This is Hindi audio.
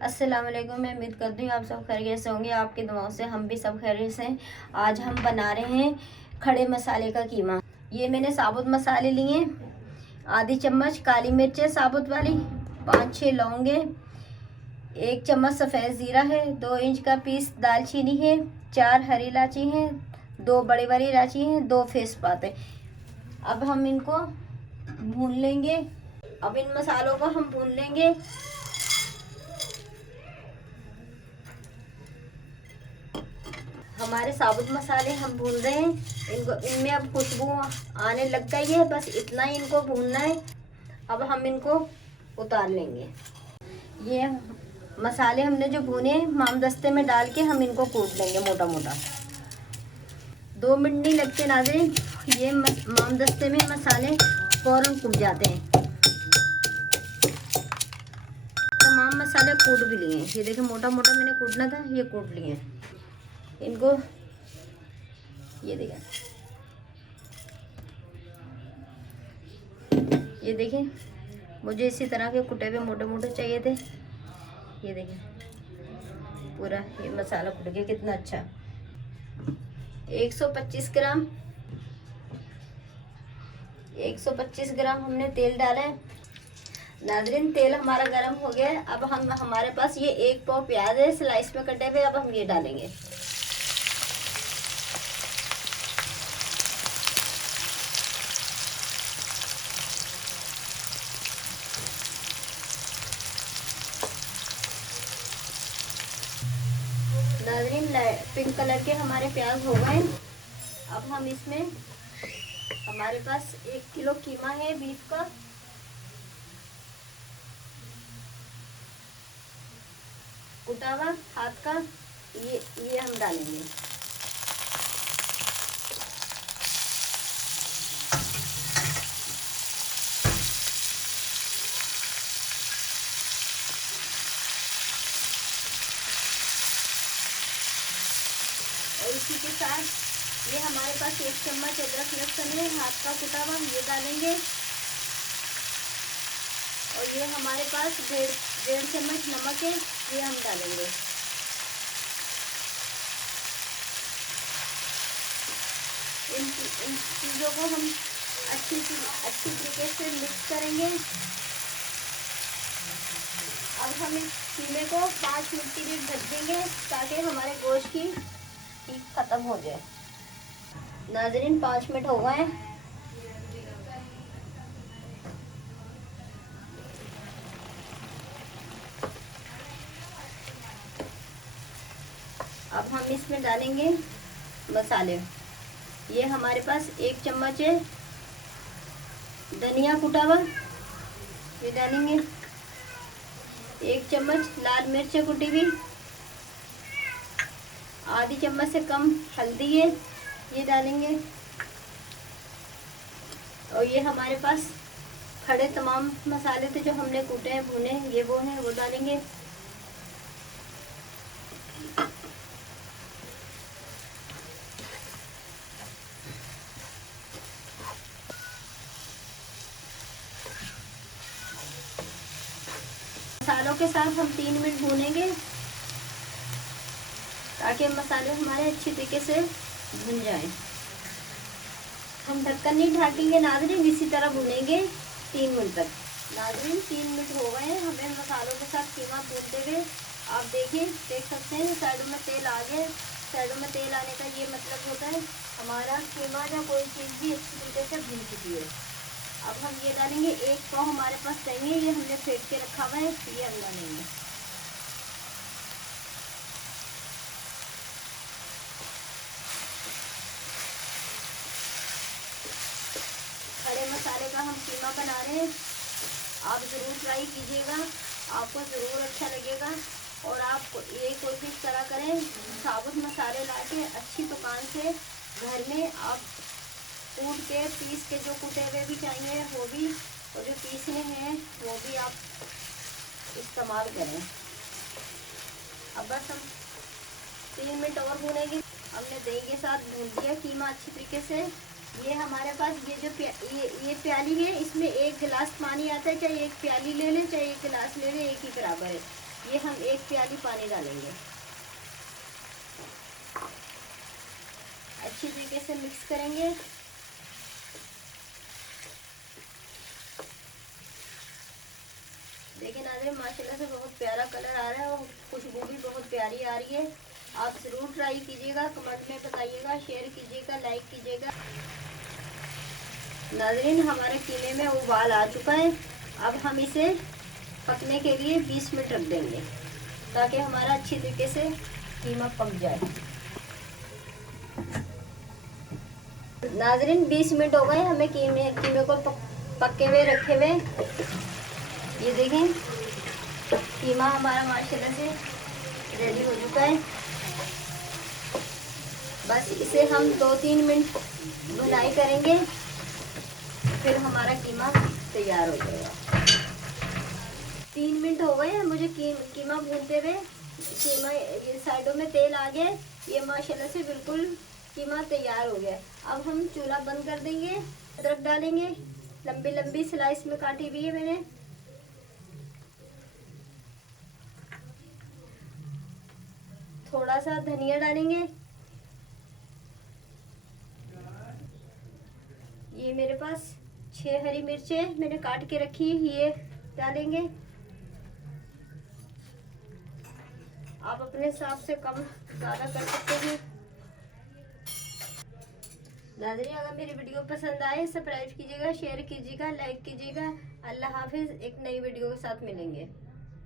अस्सलाम वालेकुम। मैं उम्मीद करती हूँ आप सब खैरियत से होंगे। आपकी दुआओं से हम भी सब खैरियत से हैं। आज हम बना रहे हैं खड़े मसाले का कीमा। ये मैंने साबुत मसाले लिए, आधी चम्मच काली मिर्चें साबुत वाली, 5-6 लौंगे, 1 चम्मच सफ़ेद ज़ीरा है, 2 इंच का पीस दालचीनी है, 4 हरी इलायची हैं, 2 बड़ी बड़ी इलायची हैं, 2 तेज़पात है। अब हम इनको भून लेंगे। अब इन मसालों को हम भून लेंगे। हमारे साबुत मसाले हम भून रहे हैं। इनको इनमें अब खुशबू आने लग गई है, बस इतना ही इनको भूनना है। अब हम इनको उतार लेंगे। ये मसाले हमने जो भुने मामदस्ते में डाल के हम इनको कूट लेंगे मोटा मोटा। 2 मिनट नहीं लगते नाज़रीन, ये मामदस्ते में मसाले फौरन कूट जाते हैं। तमाम मसाले कूट भी लिए, ये देखिए मोटा मोटा मैंने कूटना था, ये कूट लिए इनको। ये देखिए मुझे इसी तरह के कुटे हुए मोटे मोटे चाहिए थे। ये देखिए पूरा ये मसाला कुट के कितना अच्छा। 125 ग्राम 125 ग्राम हमने तेल डाला है। नाज़रीन तेल हमारा गर्म हो गया है। अब हम हमारे पास ये 1 पाव प्याज है स्लाइस में कटे हुए, अब हम ये डालेंगे। नाज़रीन पिंक कलर के हमारे प्याज हो गए। अब हम इसमें, हमारे पास 1 किलो कीमा है बीफ का, कुटा हुआ हाथ का, ये हम डालेंगे। और इसी के साथ ये हमारे पास 1 चम्मच अदरक लहसुन है हाथ का कुटा हुआ, ये डालेंगे। और ये हमारे पास डेढ़ चम्मच नमक है, ये हम डालेंगे। इन चीज़ों को हम अच्छी तरीके से मिक्स करेंगे। अब हम इस कीमे को 5 मिनट के लिए ढक देंगे ताकि हमारे गोश्त की पीस खत्म हो जाए। नाज़रीन 5 मिनट हो गए। अब हम इसमें डालेंगे मसाले। ये हमारे पास 1 चम्मच है धनिया कुटा हुआ, ये डालेंगे। 1 चम्मच लाल मिर्च कुटी हुई, आधी चम्मच से कम हल्दी है, ये डालेंगे। और ये हमारे पास खड़े तमाम मसाले थे जो हमने कूटे हैं भुने, ये वो हैं, वो डालेंगे। मसालों के साथ हम 3 मिनट भूनेंगे ताकि मसाले हमारे अच्छी तरीके से भुन जाएं। हम ढक्कन नहीं ढाकेंगे नाज़रीन, इसी तरह भुनेंगे 3 मिनट तक। नाज़रीन 3 मिनट हो गए हैं हमें मसालों के साथ कीमा भूनते हुए। आप देख सकते हैं साइड में तेल आ गया। साइड में तेल आने का ये मतलब होता है हमारा कीमा या कोई चीज़ भी अच्छी तरीके से भून चुकी है। अब हम ये डालेंगे, 1 पाव हमारे पास चाहिए, ये हमने फेंट के रखा हुआ है, ये हम डालेंगे। खड़े मसाले का हम कीमा बना रहे हैं। आप ज़रूर ट्राई कीजिएगा, आपको ज़रूर अच्छा लगेगा। और आप ये कोशिश करा करें साबुत मसाले ला के अच्छी दुकान से घर में आप कूट के पीस के, जो कुटे हुए भी चाहिए वो भी, और जो पीसने हैं वो भी आप इस्तेमाल करें। अब बस हम 3 मिनट और भूनेंगे। हमने दही के साथ भून दिया कीमा अच्छी तरीके से। ये हमारे पास ये जो ये प्याली है, इसमें 1 गिलास पानी आता है। चाहे 1 प्याली ले लें, चाहे 1 गिलास ले लें, एक ही बराबर है। ये हम 1 प्याली पानी डालेंगे। अच्छी तरीके से मिक्स करेंगे। देखिए नाज़रीन, माशाल्लाह से बहुत प्यारा कलर आ रहा है और खुशबू भी बहुत प्यारी आ रही है। आप ज़रूर ट्राई कीजिएगा, कमेंट में बताइएगा, शेयर कीजिएगा, लाइक कीजिएगा। नाज़रीन, हमारे कीमे में उबाल आ चुका है। अब हम इसे पकने के लिए 20 मिनट रख देंगे ताकि हमारा अच्छी तरीके से कीमा पक जाए। नाज़रीन, 20 मिनट हो गए हमें कीमे को पके हुए रखे हुए। ये देखें, कीमा हमारा माशाल्लाह से रेडी हो चुका है। बस इसे हम 2-3 मिनट भुनाई करेंगे, फिर हमारा कीमा तैयार हो जाएगा। 3 मिनट हो गए हैं मुझे कीमा भूनते हुए। कीमा ये साइडों में तेल आ गया, ये माशाल्लाह से बिल्कुल कीमा तैयार हो गया। अब हम चूल्हा बंद कर देंगे। अदरक डालेंगे, लंबी लंबी स्लाइस में काटी हुई है मैंने। थोड़ा सा धनिया डालेंगे। ये मेरे पास 6 हरी मिर्चें मैंने काट के रखी, ये डालेंगे। आप अपने हिसाब से कम ज़्यादा कर सकते हैं। नाज़रीन, अगर मेरी वीडियो पसंद आए सब्सक्राइब कीजिएगा, शेयर कीजिएगा, लाइक कीजिएगा। अल्लाह हाफिज़। एक नई वीडियो के साथ मिलेंगे।